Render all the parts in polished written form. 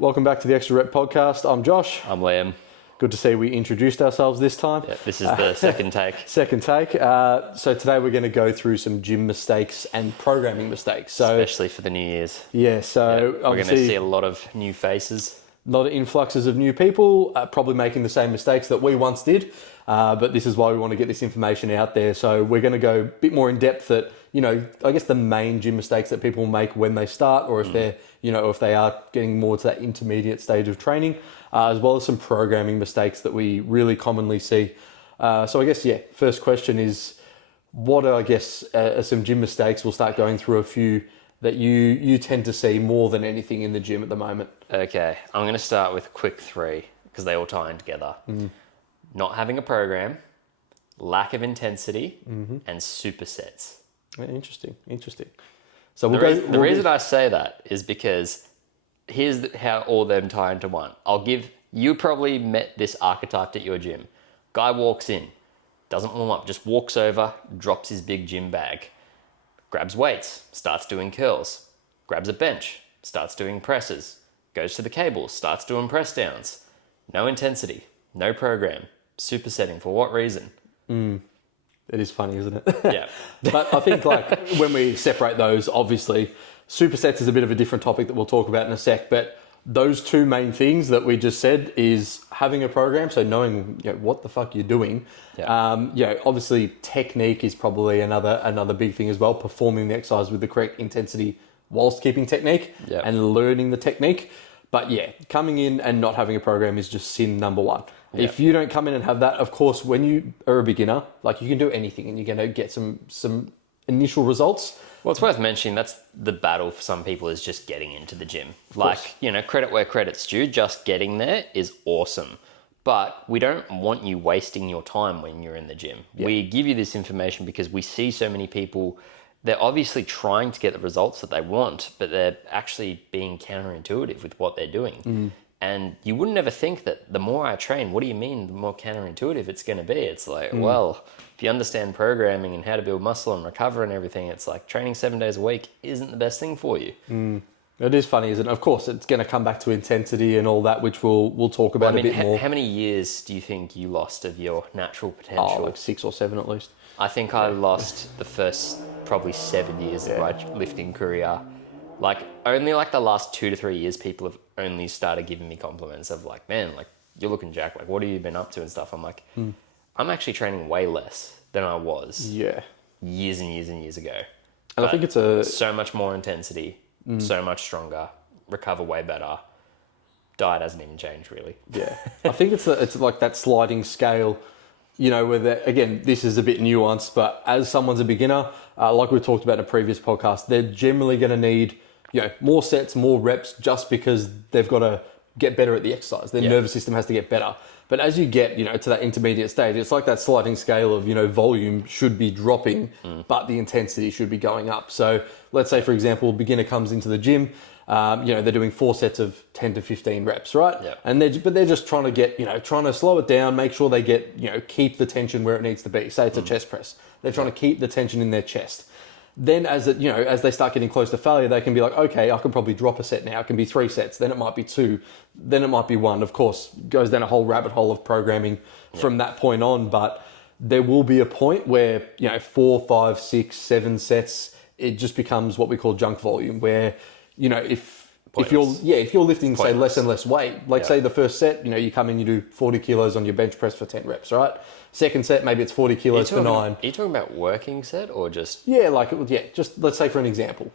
Welcome back to the Extra Rep podcast. I'm Josh. I'm Liam. Good to see we introduced ourselves this time. Yeah, this is the second take. Second take. So today we're going to go through some gym mistakes and programming mistakes. So especially for the New Year's. Yeah, so we're going to see a lot of new faces. A lot of influxes of new people, probably making the same mistakes that we once did. But this is why we want to get this information out there. So we're going to go a bit more in depth at, I guess the main gym mistakes that people make when they start, or if they're, if they are getting more to that intermediate stage of training, as well as some programming mistakes that we really commonly see. So I guess, first question is, what are, are some gym mistakes? We'll start going through a few that you tend to see more than anything in the gym at the moment. Okay, I'm going to start with a quick three because they all tie in together. Not having a program, lack of intensity, and supersets. Interesting. So the reason I say that is because here's how all of them tie into one. You probably met this archetype at your gym. Guy walks in, doesn't warm up, just walks over, drops his big gym bag, grabs weights, starts doing curls, grabs a bench, starts doing presses, goes to the cables, starts doing press downs. No intensity, no program, supersetting. For what reason? It is funny, isn't it? Yeah. But I think when we separate those, obviously, supersets is a bit of a different topic that we'll talk about in a sec, but those two main things that we just said is having a program, so knowing what the fuck you're doing. Obviously technique is probably another big thing as well, performing the exercise with the correct intensity whilst keeping technique and learning the technique. But coming in and not having a program is just sin number one. If you don't come in and have that, of course, when you are a beginner, you can do anything and you're going to get some initial results. Well, it's worth mentioning that's the battle for some people is just getting into the gym. Credit where credit's due, just getting there is awesome. But we don't want you wasting your time when you're in the gym. We give you this information because we see so many people, they're obviously trying to get the results that they want, but they're actually being counterintuitive with what they're doing. And you wouldn't ever think that the more I train, what do you mean the more counterintuitive it's going to be? It's like, well, if you understand programming and how to build muscle and recover and everything, it's like training 7 days a week isn't the best thing for you. It is funny, isn't it? Of course, it's going to come back to intensity and all that, which we'll talk about a bit more. How many years do you think you lost of your natural potential? Like 6 or 7 at least. I think I lost the first probably 7 years of my lifting career. Only the last 2 to 3 years, people have only started giving me compliments of man, you're looking jacked. What have you been up to and stuff? I'm like, I'm actually training way less than I was years and years and years ago. And I think it's so much more intensity, so much stronger, recover way better. Diet hasn't even changed really. I think it's like that sliding scale, where again, this is a bit nuanced, but as someone's a beginner, like we talked about in a previous podcast, they're generally going to need more sets, more reps, just because they've got to get better at the exercise. Their nervous system has to get better. But as you get, to that intermediate stage, it's like that sliding scale of, volume should be dropping, but the intensity should be going up. So let's say, for example, a beginner comes into the gym, they're doing 4 sets of 10 to 15 reps, right? And they're just trying to get, trying to slow it down, make sure they get, keep the tension where it needs to be. Say it's a chest press. They're trying to keep the tension in their chest. Then as they start getting close to failure, they can be like, okay, I can probably drop a set now. It can be 3 sets. Then it might be 2. Then it might be 1. Of course, goes down a whole rabbit hole of programming from that point on. But there will be a point where, 4, 5, 6, 7 sets, it just becomes what we call junk volume, where, if you're lifting, say, less and less weight, say the first set, you come in, you do 40 kilos on your bench press for 10 reps, right? Second set, maybe it's 40 kilos for 9. Are you talking about working set or just? Just let's say for an example.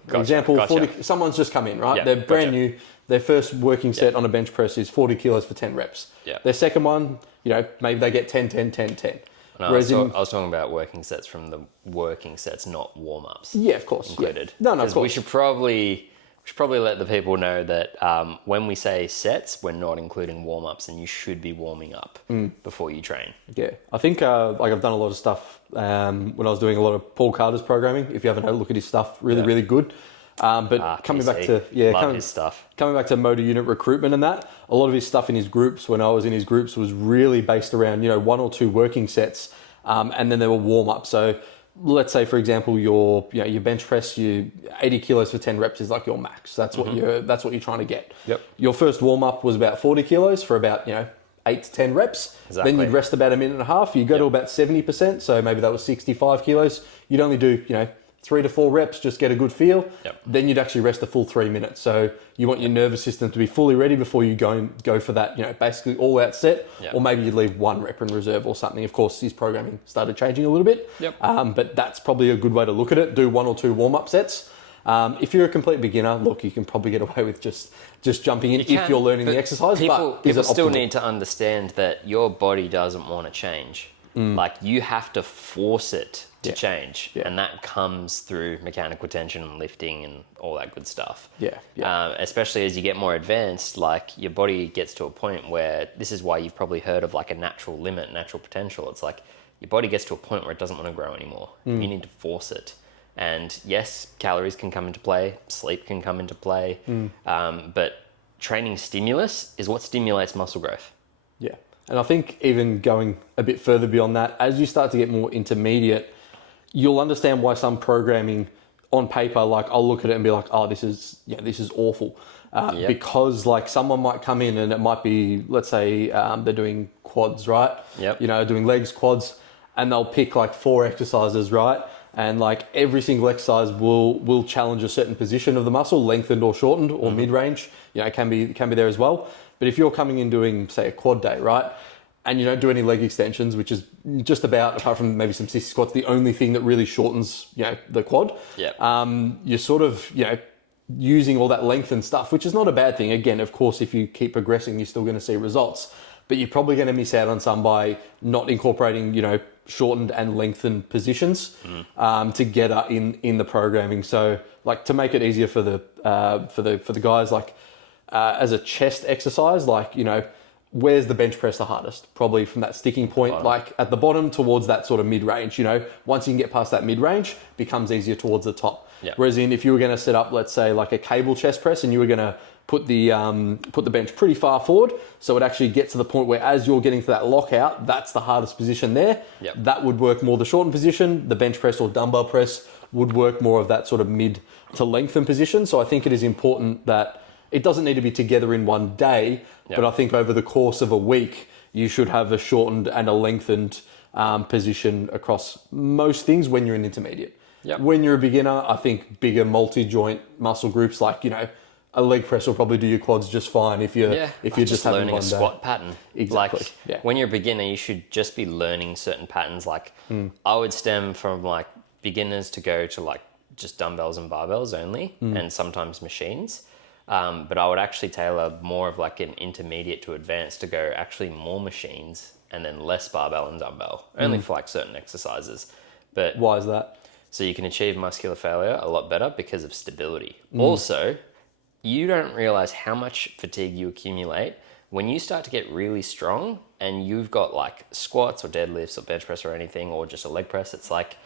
Someone's just come in, right? They're brand new. Their first working set on a bench press is 40 kilos for 10 reps. Their second one, maybe they get 10, 10, 10, 10. No, I was talking about working sets from the working sets, not warm-ups. Yeah, of course. Included. No, of course. We should probably let the people know that when we say sets, we're not including warm-ups, and you should be warming up before you train. Yeah, I think I've done a lot of stuff when I was doing a lot of Paul Carter's programming. If you haven't had a look at his stuff, really good. Coming back to motor unit recruitment and that, a lot of his stuff in his groups, when I was in his groups, was really based around 1 or 2 working sets, and then there were warm-ups. So let's say for example your bench press, you 80 kilos for 10 reps is like your max. That's what you're trying to get. Yep. Your first warm up was about 40 kilos for about 8 to 10 reps. Exactly. Then you'd rest about a minute and a half. You go to about 70%, so maybe that was 65 kilos. You'd only do 3 to 4 reps, just get a good feel. Yep. Then you'd actually rest a full 3 minutes. So you want your nervous system to be fully ready before you go for that, basically all out set. Yep. Or maybe you'd leave 1 rep in reserve or something. Of course, his programming started changing a little bit. Yep. But that's probably a good way to look at it. Do 1 or 2 warm-up sets. If you're a complete beginner, look, you can probably get away with just jumping in if you're learning the exercise. People it still optimal? need to understand that your body doesn't want to change. Like you have to force it to change, and that comes through mechanical tension and lifting and all that good stuff. Especially as you get more advanced, like your body gets to a point where this is why you've probably heard of like a natural limit, natural potential. It's like your body gets to a point where it doesn't want to grow anymore. You need to force it. And yes, calories can come into play, sleep can come into play, but training stimulus is what stimulates muscle growth. Yeah. And I think even going a bit further beyond that, as you start to get more intermediate, you'll understand why some programming on paper, like I'll look at it and be like, oh, this is awful. Because like someone might come in and it might be, let's say they're doing quads, right? Yep. Doing legs, quads, and they'll pick like 4 exercises, right? And like every single exercise will challenge a certain position of the muscle, lengthened or shortened or mid-range. It can be there as well. But if you're coming in doing, say, a quad day, right, and you don't do any leg extensions, which is just about, apart from maybe some sissy squats, the only thing that really shortens, the quad. You're sort of, using all that length and stuff, which is not a bad thing. Again, of course, if you keep progressing, you're still going to see results. But you're probably going to miss out on some by not incorporating, shortened and lengthened positions together in the programming. So, like to make it easier for the guys, like as a chest exercise, like where's the bench press the hardest? Probably from that sticking point, like at the bottom towards that sort of mid range. Once you can get past that mid range, becomes easier towards the top. Whereas if you were going to set up, let's say, like a cable chest press, and you were going to put the bench pretty far forward, so it actually gets to the point where as you're getting to that lockout, that's the hardest position there. That would work more the shortened position. The bench press or dumbbell press would work more of that sort of mid to lengthen position. So I think it is important that it doesn't need to be together in one day, but I think over the course of a week, you should have a shortened and a lengthened position across most things when you're an intermediate. When you're a beginner, I think bigger multi-joint muscle groups like, a leg press will probably do your quads just fine if you're just having learning one a day. squat pattern. Exactly. Like when you're a beginner, you should just be learning certain patterns. Like I would stem from like beginners to go to like just dumbbells and barbells only, and sometimes machines. But I would actually tailor more of like an intermediate to advanced to go actually more machines and then less barbell and dumbbell, only for like certain exercises. But Why is that? so you can achieve muscular failure a lot better because of stability. Also, you don't realize how much fatigue you accumulate when you start to get really strong and you've got like squats or deadlifts or bench press or anything, or just a leg press. It's like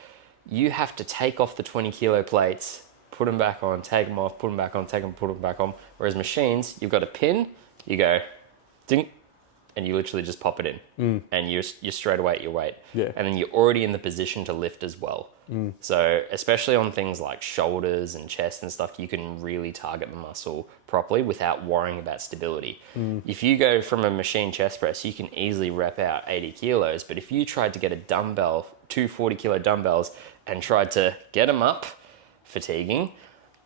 you have to take off the 20 kilo plates, put them back on, take them off, put them back on, take them, put them back on. Whereas machines, you've got a pin, you go ding, and you literally just pop it in, and you're straight away at your weight. And then you're already in the position to lift as well. So especially on things like shoulders and chest and stuff, you can really target the muscle properly without worrying about stability. If you go from a machine chest press, you can easily rep out 80 kilos. But if you tried to get a dumbbell, 240 kilo dumbbells, and tried to get them up, fatiguing,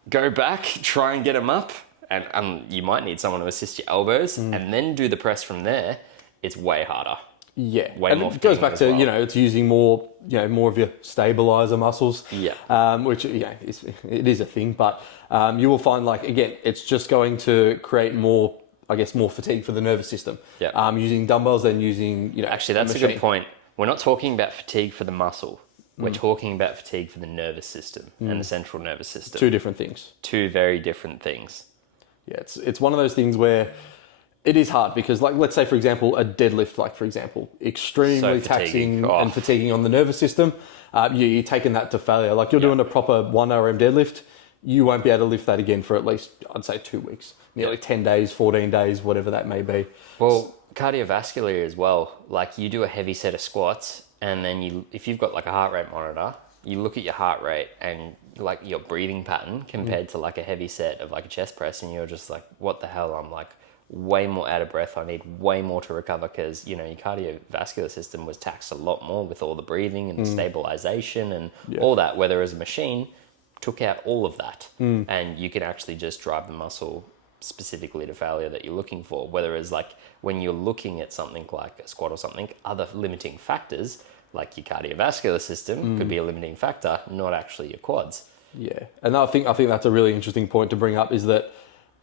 go back, try and get them up, and you might need someone to assist your elbows, and then do the press from there, it's way harder. Way and more it goes fatiguing back as to, well. it's using more of your stabilizer muscles. Which, it is a thing, but you will find like, again, it's just going to create more fatigue for the nervous system. Using dumbbells than using, Actually, that's a good point. We're not talking about fatigue for the muscle. We're talking about fatigue for the nervous system and the central nervous system. Two different things. Two very different things. Yeah, it's one of those things where it is hard because, like, let's say, for example, a deadlift, extremely taxing and fatiguing on the nervous system. You're taking that to failure. Like, you're doing a proper 1 RM deadlift, you won't be able to lift that again for at least, I'd say, 2 weeks. Nearly 10 days, 14 days, whatever that may be. Well, cardiovascular as well. Like, you do a heavy set of squats, and then if you've got like a heart rate monitor, you look at your heart rate and like your breathing pattern compared to like a heavy set of like a chest press, and you're just like, what the hell? I'm like way more out of breath. I need way more to recover because, you know, your cardiovascular system was taxed a lot more with all the breathing and the stabilization and all that, whereas a machine took out all of that. And you can actually just drive the muscle specifically to failure that you're looking for. Whereas like when you're looking at something like a squat or something, other limiting factors like your cardiovascular system could be a limiting factor, not actually your quads. Yeah, and I think that's a really interesting point to bring up, is that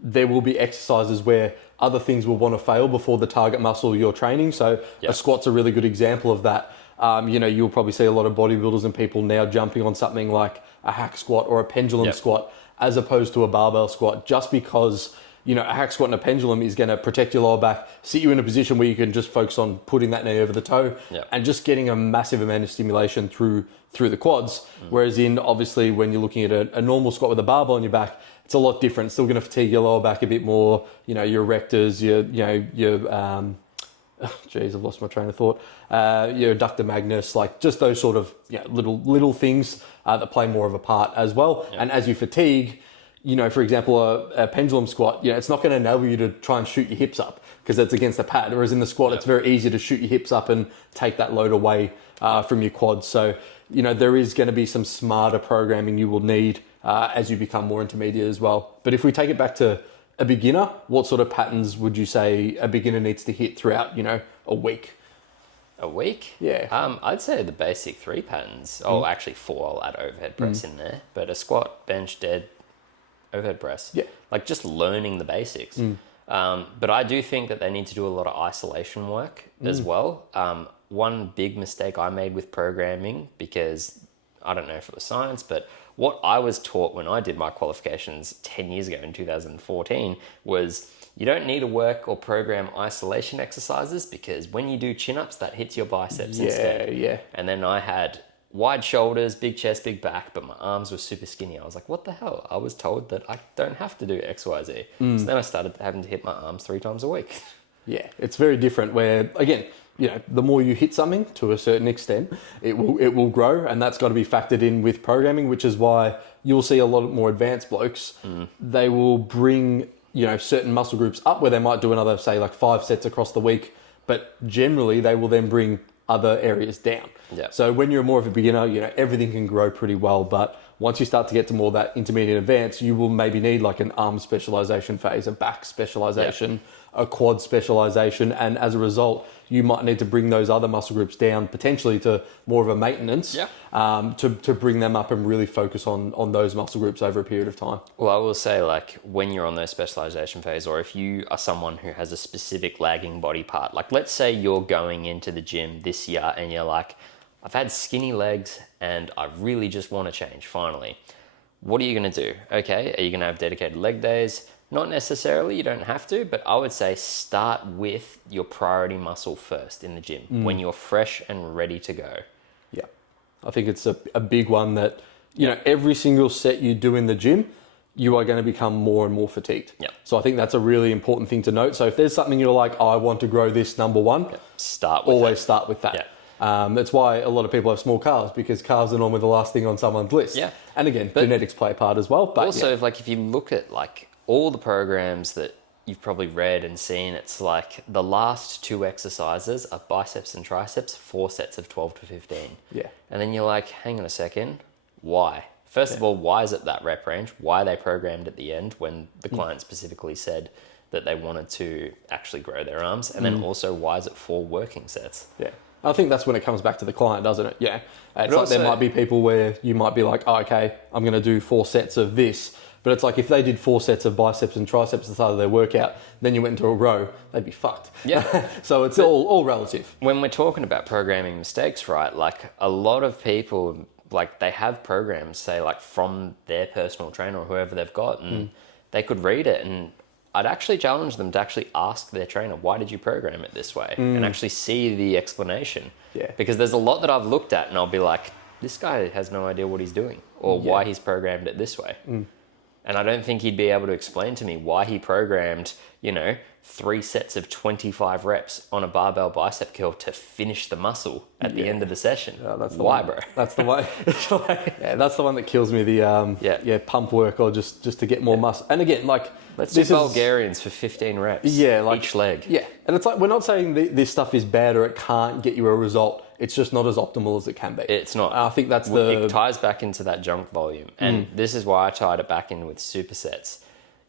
there will be exercises where other things will want to fail before the target muscle you're training. So a squat's a really good example of that. You know, you'll probably see a lot of bodybuilders and people now jumping on something like a hack squat or a pendulum squat as opposed to a barbell squat, just because, you know, a hack squat and a pendulum is going to protect your lower back, sit you in a position where you can just focus on putting that knee over the toe and just getting a massive amount of stimulation through the quads. Whereas in, obviously, when you're looking at a normal squat with a barbell on your back, it's a lot different. It's still going to fatigue your lower back a bit more. You know, your erectors, your I've lost my train of thought. Your adductor magnus, like just those sort of little things that play more of a part as well. And as you fatigue, you know, for example, a pendulum squat, you know, it's not going to enable you to try and shoot your hips up because it's against the pad. Whereas in the squat, it's very easy to shoot your hips up and take that load away from your quads. So, you know, there is going to be some smarter programming you will need as you become more intermediate as well. But if we take it back to a beginner, what sort of patterns would you say a beginner needs to hit throughout, you know, a week? A week? Yeah. I'd say the basic 3 patterns. Oh, actually 4. I'll add overhead press in there. But a squat, bench, dead, overhead press. Yeah. Like just learning the basics. But I do think that they need to do a lot of isolation work as well. One big mistake I made with programming, because I don't know if it was science, but what I was taught when I did my qualifications 10 years ago in 2014 was you don't need to work or program isolation exercises, because when you do chin-ups, that hits your biceps instead. Yeah. And then I had wide shoulders, big chest, big back, but my arms were super skinny. I was like, what the hell? I was told that I don't have to do X, Y, Z. So then I started having to hit my arms 3 times a week. Yeah, it's very different where, again, you know, the more you hit something to a certain extent, it will grow, and that's got to be factored in with programming, which is why you'll see a lot of more advanced blokes. They will bring, you know, certain muscle groups up where they might do another, say, like 5 sets across the week, but generally they will then bring other areas down. Yeah. So when you're more of a beginner, you know, everything can grow pretty well, but once you start to get to more of that intermediate advance, you will maybe need like an arm specialization phase, a back specialization, a quad specialization, and as a result, you might need to bring those other muscle groups down potentially to more of a maintenance to bring them up and really focus on those muscle groups over a period of time. Well, I will say, like, when you're on those specialization phase, or if you are someone who has a specific lagging body part, like let's say you're going into the gym this year and you're like, I've had skinny legs and I really just want to change finally. What are you going to do? Okay, are you going to have dedicated leg days? Not necessarily, you don't have to, but I would say start with your priority muscle first in the gym when you're fresh and ready to go. Yeah, I think it's a big one that, you know, every single set you do in the gym, you are going to become more and more fatigued. Yeah. So I think that's a really important thing to note. So if there's something you're like, oh, I want to grow this number one, start with that. Yeah. That's why a lot of people have small calves, because calves are normally the last thing on someone's list. Yeah. And again, genetics play a part as well. But also, if you look at like all the programs that you've probably read and seen, it's like the last 2 exercises are biceps and triceps, 4 sets of 12 to 15. Yeah. And then you're like, hang on a second, why? First of all, why is it that rep range? Why are they programmed at the end when the client specifically said that they wanted to actually grow their arms? And then also, why is it 4 working sets? Yeah. I think that's when it comes back to the client, doesn't it? Yeah. It's like also, there might be people where you might be like, oh, okay, I'm going to do 4 sets of this. But it's like if they did 4 sets of biceps and triceps at the start of their workout, then you went into a row, they'd be fucked. Yeah. So it's all relative. When we're talking about programming mistakes, right, like a lot of people, like they have programs, say like from their personal trainer or whoever they've got, and they could read it, and I'd actually challenge them to actually ask their trainer, why did you program it this way? And actually see the explanation. Yeah. Because there's a lot that I've looked at and I'll be like, this guy has no idea what he's doing or why he's programmed it this way. And I don't think he'd be able to explain to me why he programmed, you know, 3 sets of 25 reps on a barbell bicep curl to finish the muscle at the end of the session. That's the Why, one. bro? That's the one. Yeah, that's the one that kills me. The pump work or just to get more muscle. And again, like Let's do Bulgarians for 15 reps. Yeah, like each leg. Yeah, and it's like we're not saying this stuff is bad or it can't get you a result. It's just not as optimal as it can be. It's not. I think that's It ties back into that junk volume, and this is why I tied it back in with supersets.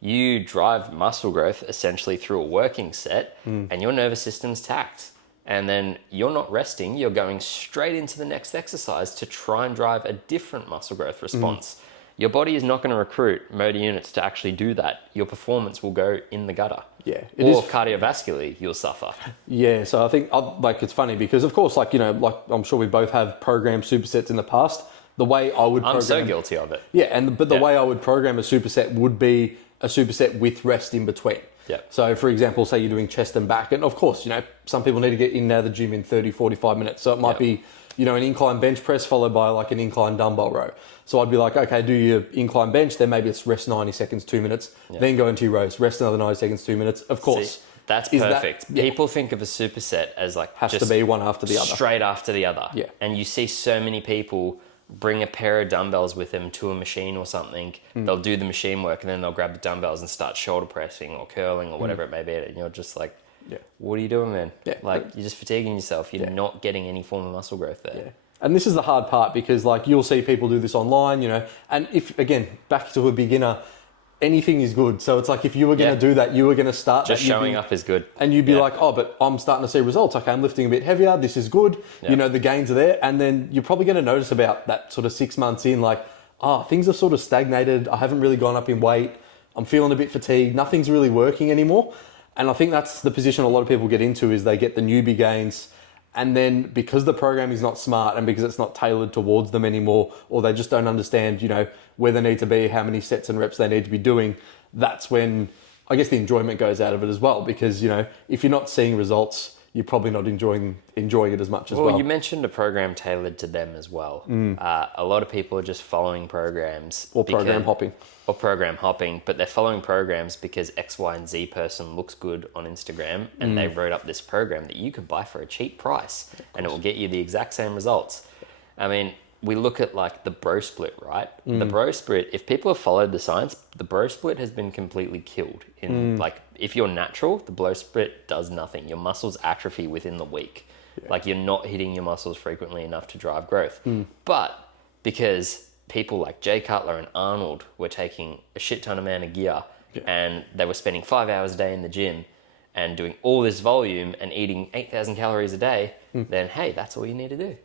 You drive muscle growth essentially through a working set, and your nervous system's taxed. And then you're not resting, you're going straight into the next exercise to try and drive a different muscle growth response. Your body is not going to recruit motor units to actually do that. Your performance will go in the gutter. Yeah. Or cardiovascularly, you'll suffer. Yeah, so I think like it's funny because of course, like, you know, like I'm sure we both have programmed supersets in the past. The way I would I'm so guilty of it. Yeah, but the way I would program a superset would be a superset with rest in between. Yeah. So for example, say you're doing chest and back, and of course, you know, some people need to get in and out of the gym in 30, 45 minutes. So it might be, you know, an incline bench press followed by like an incline dumbbell row. So I'd be like, okay, do your incline bench, then maybe it's rest 90 seconds, 2 minutes, then go into your rows, rest another 90 seconds, 2 minutes. Of course. See, that's perfect. People think of a superset as like has just to be one after the other. Straight after the other. Yeah. And you see so many people bring a pair of dumbbells with them to a machine or something. They'll do the machine work and then they'll grab the dumbbells and start shoulder pressing or curling or whatever it may be. And you're just like, what are you doing, man? Yeah. Like, you're just fatiguing yourself. You're not getting any form of muscle growth there. Yeah. And this is the hard part because like you'll see people do this online, you know, and if, again, back to a beginner, anything is good. So it's like if you were going to do that, you were going to start just showing up is good. And you'd be like, oh, but I'm starting to see results. Okay, I'm lifting a bit heavier. This is good. You know, the gains are there. And then you're probably going to notice about that sort of 6 months in, like, things have sort of stagnated. I haven't really gone up in weight. I'm feeling a bit fatigued. Nothing's really working anymore. And I think that's the position a lot of people get into is they get the newbie gains. And then because the program is not smart and because it's not tailored towards them anymore, or they just don't understand, you know, where they need to be, how many sets and reps they need to be doing, that's when I guess the enjoyment goes out of it as well. Because, you know, if you're not seeing results, you're probably not enjoying it as much as well. Well, you mentioned a program tailored to them as well. A lot of people are just following programs. Or program hopping. Or program hopping, but they're following programs because X, Y, and Z person looks good on Instagram and they wrote up this program that you could buy for a cheap price and it will get you the exact same results. I mean, we look at like the bro split, right? The bro split, if people have followed the science, the bro split has been completely killed. Like, if you're natural, the bro split does nothing. Your muscles atrophy within the week. Like, you're not hitting your muscles frequently enough to drive growth. But because people like Jay Cutler and Arnold were taking a shit ton amount of gear and they were spending 5 hours a day in the gym and doing all this volume and eating 8,000 calories a day, then hey, that's all you need to do.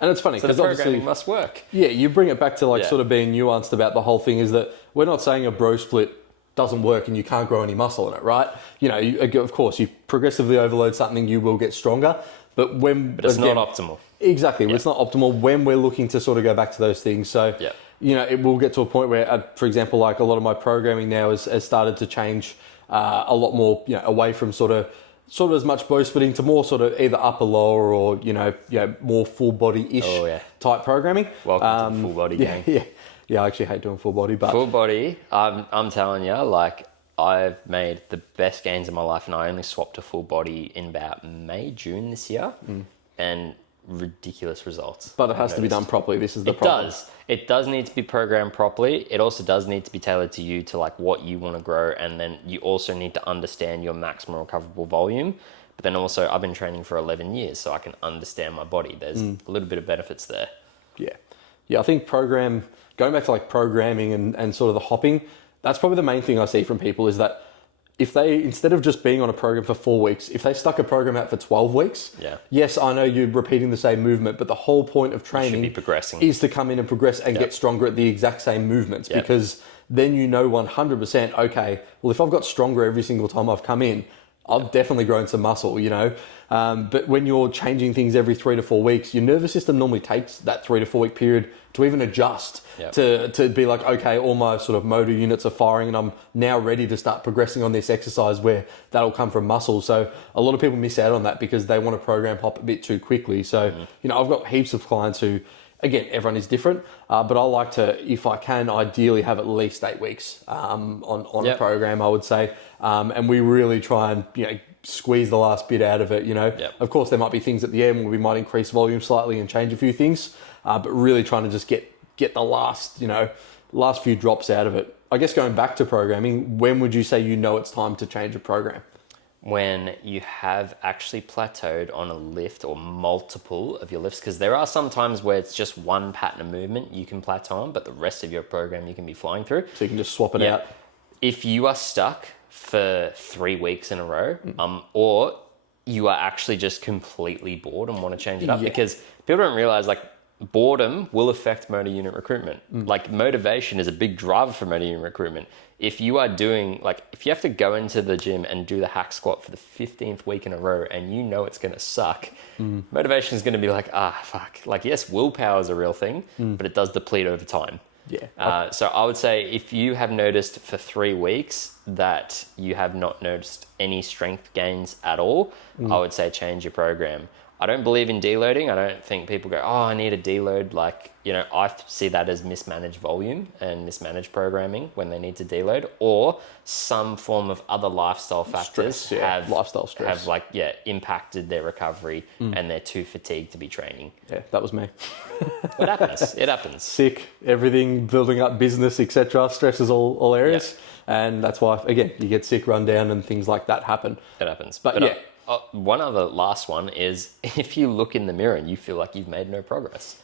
And it's funny So because the obviously programming must work. Yeah, you bring it back to like sort of being nuanced about the whole thing is that we're not saying a bro split doesn't work and you can't grow any muscle in it, right? You know, of course, you progressively overload something, you will get stronger. But it's not optimal. Exactly. It's not optimal when we're looking to sort of go back to those things. So, you know, it will get to a point where, for example, like a lot of my programming now has started to change a lot more, you know, away from sort of as much bow splitting to more sort of either upper lower or, you know, more full body-ish type programming. Welcome to the full body gang. Yeah, I actually hate doing full body, but full body, I'm telling you, like, I've made the best gains of my life and I only swapped to full body in about May, June this year and ridiculous results. But it has to be done properly. This is the problem. It does need to be programmed properly. It also does need to be tailored to you, to like what you want to grow. And then you also need to understand your maximum recoverable volume. But then also I've been training for 11 years, so I can understand my body. There's a little bit of benefits there. Yeah, I think going back to like programming and sort of the hopping, that's probably the main thing I see from people is that if they, instead of just being on a program for 4 weeks, if they stuck a program out for 12 weeks, yes, I know you're repeating the same movement, but the whole point of training is to come in and progress and get stronger at the exact same movements because then you know 100%, okay, well, if I've got stronger every single time I've come in, I've definitely grown some muscle, you know. But when you're changing things every 3 to 4 weeks, your nervous system normally takes that 3 to 4 week period to even adjust to be like, okay, all my sort of motor units are firing and I'm now ready to start progressing on this exercise where that'll come from muscle. So a lot of people miss out on that because they want to program hop a bit too quickly. So, you know, I've got heaps of clients who Again, everyone is different, but I like to, if I can, ideally have at least 8 weeks on a program, I would say. And we really try and, squeeze the last bit out of it, Of course, there might be things at the end where we might increase volume slightly and change a few things, but really trying to just get the last few drops out of it. I guess going back to programming, when would you say it's time to change a program? When you have actually plateaued on a lift or multiple of your lifts, because there are some times where it's just one pattern of movement you can plateau on, but the rest of your program you can be flying through. So you can just swap it out. If you are stuck for 3 weeks in a row, or you are actually just completely bored and want to change it up, because people don't realize boredom will affect motor unit recruitment. Motivation is a big driver for motor unit recruitment. If you are doing, if you have to go into the gym and do the hack squat for the 15th week in a row and it's going to suck, motivation is going to be fuck. Yes, willpower is a real thing, but it does deplete over time. Yeah. So I would say if you have noticed for 3 weeks that you have not noticed any strength gains at all, I would say change your program. I don't believe in deloading. I don't think people go, I need a deload. I see that as mismanaged volume and mismanaged programming when they need to deload, or some form of other lifestyle factors lifestyle stress have impacted their recovery and they're too fatigued to be training. Yeah, that was me. It happens. It happens. Sick, everything, building up business, etc. Stresses all areas. Yep. And that's why, again, you get sick, run down, and things like that happen. It happens. But one other last one is if you look in the mirror and you feel like you've made no progress,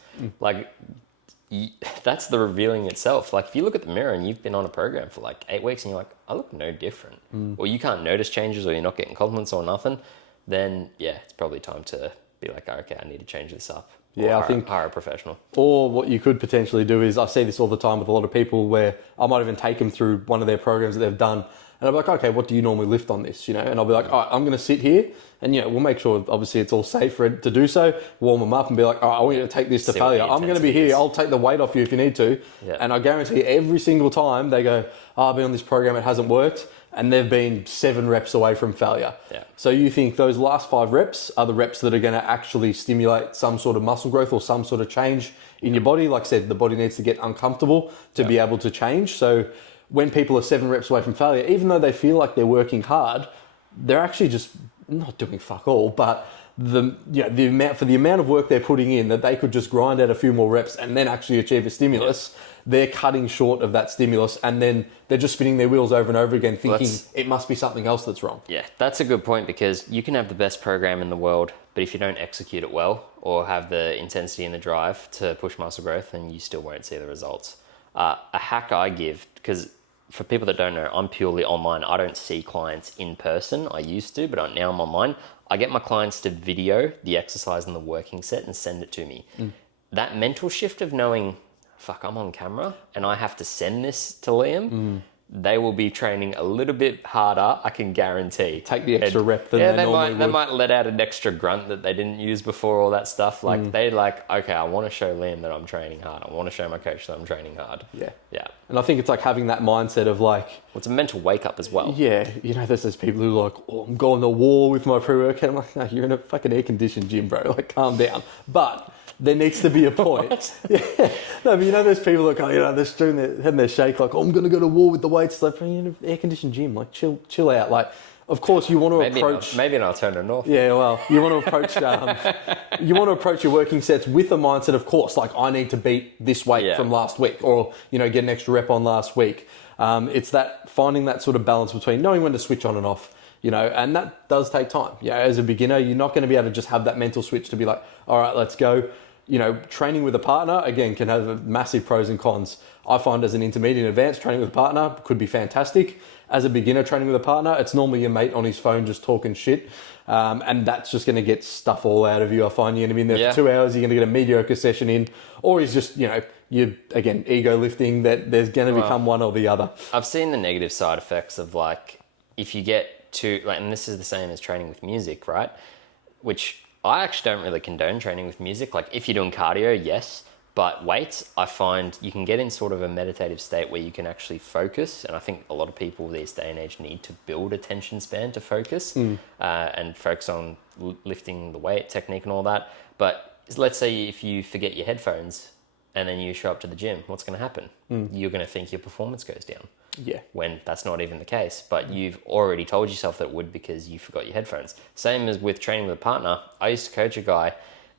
that's the revealing itself. If you look at the mirror and you've been on a program for 8 weeks and you're like, I look no different, or you can't notice changes, or you're not getting compliments or nothing, then it's probably time to be like, okay, I need to change this up. Yeah, I think hire a professional. Or what you could potentially do is, I see this all the time with a lot of people where I might even take them through one of their programs that they've done, and I'll be like, okay, what do you normally lift on this? And I'll be like, all right, I'm going to sit here and we'll make sure obviously it's all safe for it to do so, warm them up and be like, all right, I want you to take this to failure. I'm going to be here. I'll take the weight off you if you need to. Yeah. And I guarantee every single time they go, I've been on this program, it hasn't worked. And they've been 7 reps away from failure. Yeah. So you think those last 5 reps are the reps that are going to actually stimulate some sort of muscle growth or some sort of change in your body. Like I said, the body needs to get uncomfortable to be able to change. So when people are 7 reps away from failure, even though they feel like they're working hard, they're actually just not doing fuck all. But the amount of work they're putting in, that they could just grind out a few more reps and then actually achieve a stimulus, they're cutting short of that stimulus, and then they're just spinning their wheels over and over again, thinking it must be something else that's wrong. Yeah, that's a good point, because you can have the best program in the world, but if you don't execute it well or have the intensity and the drive to push muscle growth, then you still won't see the results. A hack I give, because for people that don't know, I'm purely online. I don't see clients in person. I used to, but now I'm online. I get my clients to video the exercise and the working set and send it to me. That mental shift of knowing, fuck, I'm on camera and I have to send this to Liam, they will be training a little bit harder, I can guarantee. Take the extra rep than they normally would. They might let out an extra grunt that they didn't use before, all that stuff. They okay, I want to show Liam that I'm training hard. I want to show my coach that I'm training hard. Yeah. Yeah. And I think it's having that mindset of it's a mental wake up as well. Yeah. There's those people who are like, I'm going to war with my pre-workout. I'm like, no, you're in a fucking air-conditioned gym, bro. Calm down. But there needs to be a point. Yeah. No, but there's people that they're just doing having their shake, I'm going to go to war with the weights. You're in an air-conditioned gym. Chill out. Of course, you want to approach. Maybe an alternative north. Yeah, well, you want to approach. You want to approach your working sets with a mindset, of course. I need to beat this weight from last week, or get an extra rep on last week. It's that finding that sort of balance between knowing when to switch on and off. And that does take time. As a beginner, you're not going to be able to just have that mental switch to be like, all right, let's go. Training with a partner, again, can have massive pros and cons. I find as an intermediate and advanced, training with a partner could be fantastic. As a beginner training with a partner, it's normally your mate on his phone just talking shit. And that's just going to get stuff all out of you. I find you're going to be in there for 2 hours, you're going to get a mediocre session in, or he's just, you're, again, ego lifting, that there's going to become one or the other. I've seen the negative side effects of if you get to, and this is the same as training with music, right? Which I actually don't really condone training with music. If you're doing cardio, yes, but weights, I find you can get in sort of a meditative state where you can actually focus. And I think a lot of people these day and age need to build attention span to focus and focus on lifting the weight, technique and all that. But let's say if you forget your headphones and then you show up to the gym, what's going to happen? You're going to think your performance goes down. Yeah. When that's not even the case, but you've already told yourself that it would because you forgot your headphones. Same as with training with a partner. I used to coach a guy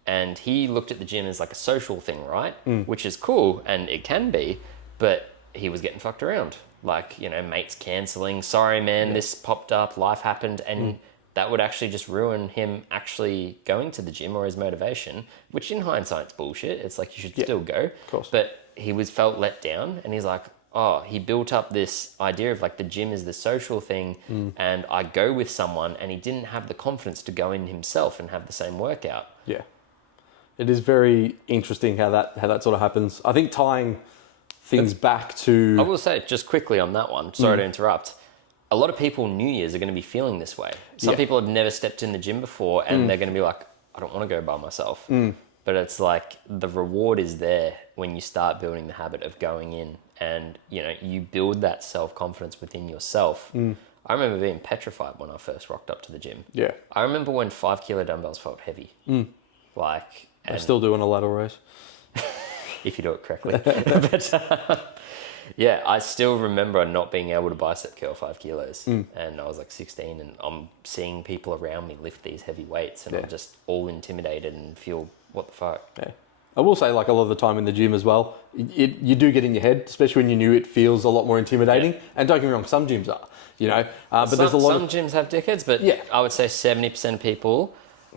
and he looked at the gym as like a social thing, right? Which is cool and it can be, but he was getting fucked around. Like, mates cancelling, sorry man, this popped up, life happened, and that would actually just ruin him actually going to the gym or his motivation, which in hindsight's bullshit. It's like you should still go. Of course. But he felt let down and he's like, he built up this idea of like the gym is the social thing and I go with someone, and he didn't have the confidence to go in himself and have the same workout. Yeah. It is very interesting how that sort of happens. I think tying things back to... I will say just quickly on that one, sorry to interrupt. A lot of people New Year's are going to be feeling this way. Some people have never stepped in the gym before and they're going to be like, I don't want to go by myself. But it's like the reward is there when you start building the habit of going in and, you build that self-confidence within yourself. I remember being petrified when I first rocked up to the gym. Yeah. I remember when 5 kilo dumbbells felt heavy. I still do on a lateral raise. If you do it correctly. But yeah, I still remember not being able to bicep curl 5 kilos. And I was like 16 and I'm seeing people around me lift these heavy weights and I'm just all intimidated and feel, what the fuck? Yeah. I will say, like, a lot of the time in the gym as well, you do get in your head, especially when you're new, it feels a lot more intimidating. And don't get me wrong, some gyms are, but there's a lot some gyms have dickheads, but I would say 70% of people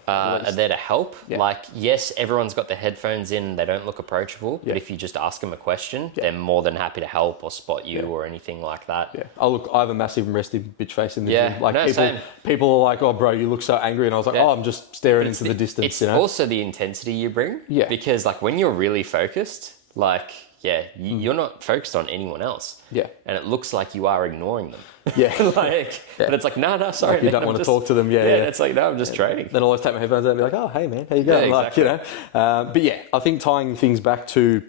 are there to help. Like, yes, everyone's got their headphones in and they don't look approachable, but if you just ask them a question, they're more than happy to help or spot you or anything like that. Yeah. I have a massive resting bitch face in the gym. Like, same. people are like, oh, bro, you look so angry. And I was like, oh, I'm just staring into the distance. It's also the intensity you bring. Yeah. Because, like, when you're really focused, like, you're not focused on anyone else. Yeah. And it looks like you are ignoring them. Yeah. But it's like, no, sorry. Like you don't want to talk to them. Yeah. It's like, no, I'm just training. Then I'll always take my headphones out and be like, oh, hey, man, how you going? Yeah, exactly. But yeah, I think tying things back to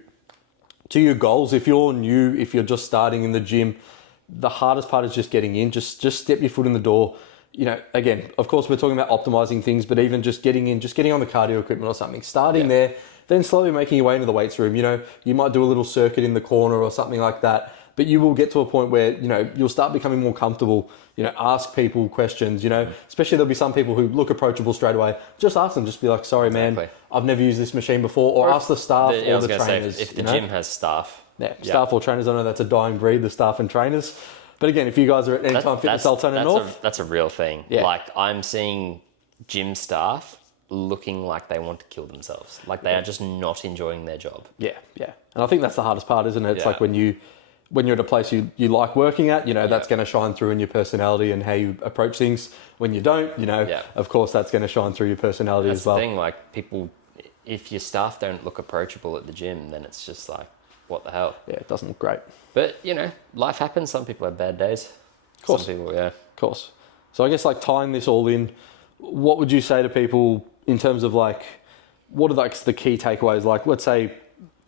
your goals, if you're new, if you're just starting in the gym, the hardest part is just getting in. Just step your foot in the door. Again, of course, we're talking about optimizing things, but even just getting in, just getting on the cardio equipment or something, starting there, then slowly making your way into the weights room. You might do a little circuit in the corner or something like that, but you will get to a point where, you'll start becoming more comfortable, ask people questions, especially there'll be some people who look approachable straight away. Just ask them, just be like, sorry, man, I've never used this machine before, or ask the staff or the trainers. Say, if the gym has staff. Staff or trainers, I know that's a dying breed, the staff and trainers. But again, if you guys are at Anytime Fitness Altona North... That's a real thing. Yeah. Like, I'm seeing gym staff looking like they want to kill themselves. Like, they are just not enjoying their job. Yeah. And I think that's the hardest part, isn't it? It's like when you're at a place you like working at, that's going to shine through in your personality and how you approach things. When you don't, of course, that's going to shine through your personality as well. That's the thing, like, people... If your staff don't look approachable at the gym, then it's just like, what the hell? Yeah, it doesn't look great. But, life happens. Some people have bad days. Of course. Some people, Of course. So I guess, like, tying this all in, what would you say to people in terms of, like, what are, like, the key takeaways? Like, let's say,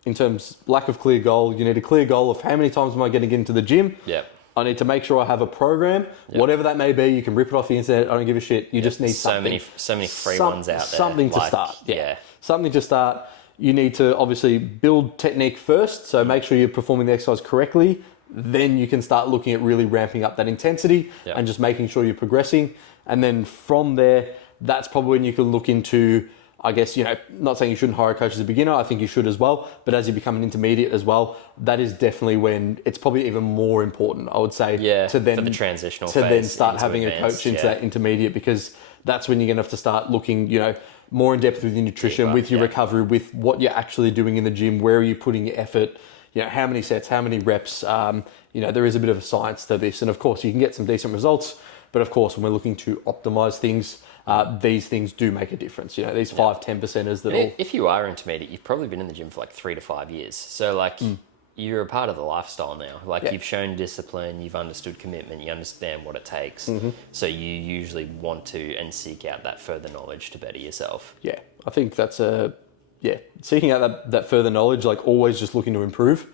in terms lack of clear goal, you need a clear goal of how many times am I going to get into the gym? Yeah. I need to make sure I have a program, whatever that may be. You can rip it off the internet. I don't give a shit. You just need something. So many free ones out there. Something to start. Yeah. Something to start. You need to obviously build technique first. So make sure you're performing the exercise correctly. Then you can start looking at really ramping up that intensity and just making sure you're progressing. And then from there, that's probably when you can look into, I guess, not saying you shouldn't hire a coach as a beginner. I think you should as well. But as you become an intermediate as well, that is definitely when it's probably even more important, I would say, to then, for the transitional to phase then start having advanced, a coach into that intermediate, because that's when you're going to have to start looking, more in depth with your nutrition, with your recovery, with what you're actually doing in the gym, where are you putting your effort, how many sets, how many reps. There is a bit of a science to this. And of course, you can get some decent results. But of course, when we're looking to optimize things, these things do make a difference. These 5-10%ers that all... If you are intermediate, you've probably been in the gym for like 3 to 5 years. So like you're a part of the lifestyle now. Like you've shown discipline, you've understood commitment, you understand what it takes. So you usually want to and seek out that further knowledge to better yourself. Yeah, I think that's seeking out that further knowledge, like always just looking to improve.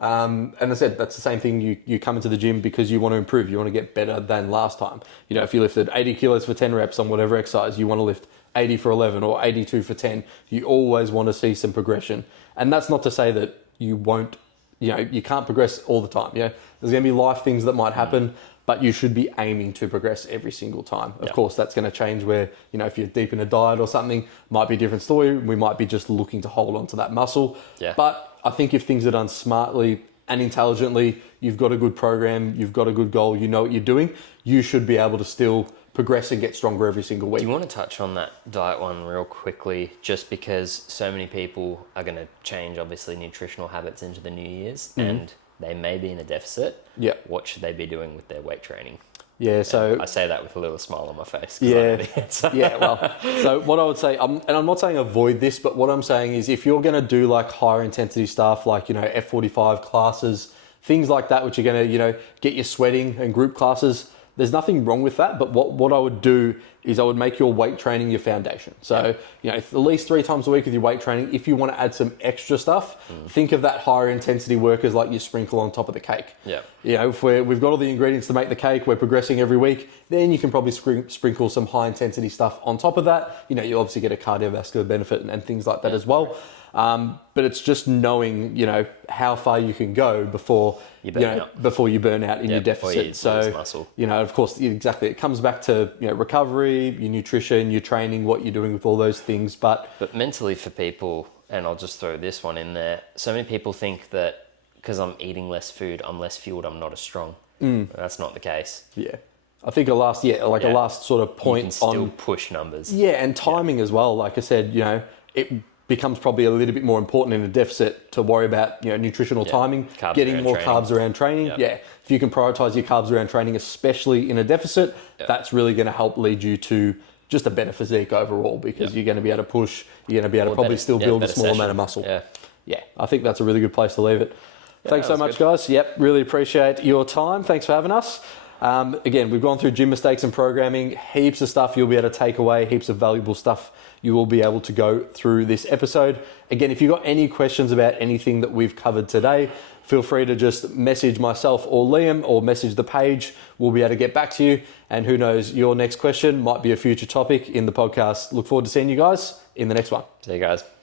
And I said, that's the same thing. You come into the gym because you want to improve. You want to get better than last time. If you lifted 80 kilos for 10 reps on whatever exercise, you want to lift 80 for 11 or 82 for 10. You always want to see some progression. And that's not to say that you won't, you can't progress all the time. There's going to be life things that might happen, but you should be aiming to progress every single time. Of course, that's going to change where, if you're deep in a diet or something, might be a different story. We might be just looking to hold on to that muscle. Yeah. But I think if things are done smartly and intelligently, you've got a good program, you've got a good goal, you know what you're doing, you should be able to still progress and get stronger every single week. Do you want to touch on that diet one real quickly, just because so many people are going to change, obviously, nutritional habits into the New Year's, and they may be in a deficit? Yeah. What should they be doing with their weight training? Yeah, so... And I say that with a little smile on my face. Yeah, so what I would say, and I'm not saying avoid this, but what I'm saying is if you're going to do like higher intensity stuff, like, F45 classes, things like that, which are going to, get you sweating, and group classes, there's nothing wrong with that. But what I would do is I would make your weight training your foundation. So, at least 3 times a week with your weight training. If you want to add some extra stuff, think of that higher intensity work as like you sprinkle on top of the cake. Yeah. If we've got all the ingredients to make the cake, we're progressing every week, then you can probably sprinkle some high intensity stuff on top of that. You obviously get a cardiovascular benefit and things like that as well. But it's just knowing, how far you can go before you burn out in your deficit. So, muscle. Of course, exactly. It comes back to, recovery, your nutrition, your training, what you're doing with all those things. But mentally for people, and I'll just throw this one in there, so many people think that because I'm eating less food, I'm less fueled, I'm not as strong. That's not the case. Yeah. I think a last sort of point you can still push numbers. Yeah, and timing as well. Like I said, it becomes probably a little bit more important in a deficit to worry about, nutritional timing, getting more carbs around training. Yeah. If you can prioritize your carbs around training, especially in a deficit, that's really going to help lead you to just a better physique overall, because you're going to be able to push, you're going to be able to probably still build a small amount of muscle. Yeah. I think that's a really good place to leave it. Thanks so much, guys. Yep. Really appreciate your time. Thanks for having us. Again, we've gone through gym mistakes and programming, heaps of stuff you'll be able to take away, heaps of valuable stuff you will be able to go through this episode. Again, if you've got any questions about anything that we've covered today, feel free to just message myself or Liam, or message the page. We'll be able to get back to you. And who knows, your next question might be a future topic in the podcast. Look forward to seeing you guys in the next one. See you guys.